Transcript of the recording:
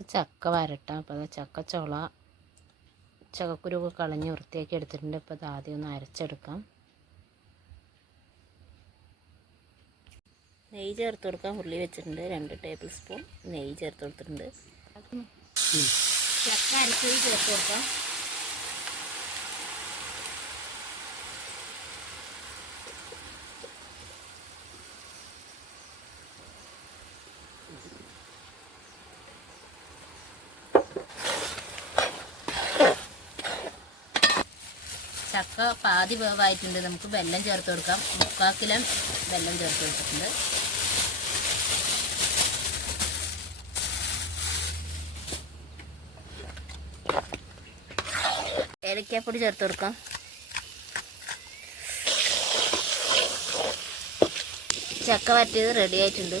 ചക്ക വരട്ടാം. അപ്പോൾ അത് ചക്കച്ചുള ചക്കക്കുരുവൊക്കെ കളഞ്ഞ് വൃത്തിയാക്കി എടുത്തിട്ടുണ്ട്. ഇപ്പോൾ അത് ആദ്യം ഒന്ന് അരച്ചെടുക്കാം. നെയ്യ് ചേർത്ത് കൊടുക്കാം. ഉരുളി വെച്ചിട്ടുണ്ട്. 2 ടേബിൾ സ്പൂൺ നെയ്യ് ചേർത്ത് കൊടുത്തിട്ടുണ്ട്. ചക്ക അരച്ചത് ചേർത്ത് കൊടുക്കാം. ചക്ക പാതി വേവായിട്ടുണ്ട്. നമുക്ക് വെല്ലം ചേർത്ത് കൊടുക്കാം. 3/4 കിലോ വെല്ലം ചേർത്ത് കൊടുത്തിട്ടുണ്ട്. ഏലക്കാപ്പൊടി ചേർത്ത് കൊടുക്കാം. ചക്ക വരട്ടിയത് റെഡി ആയിട്ടുണ്ട്.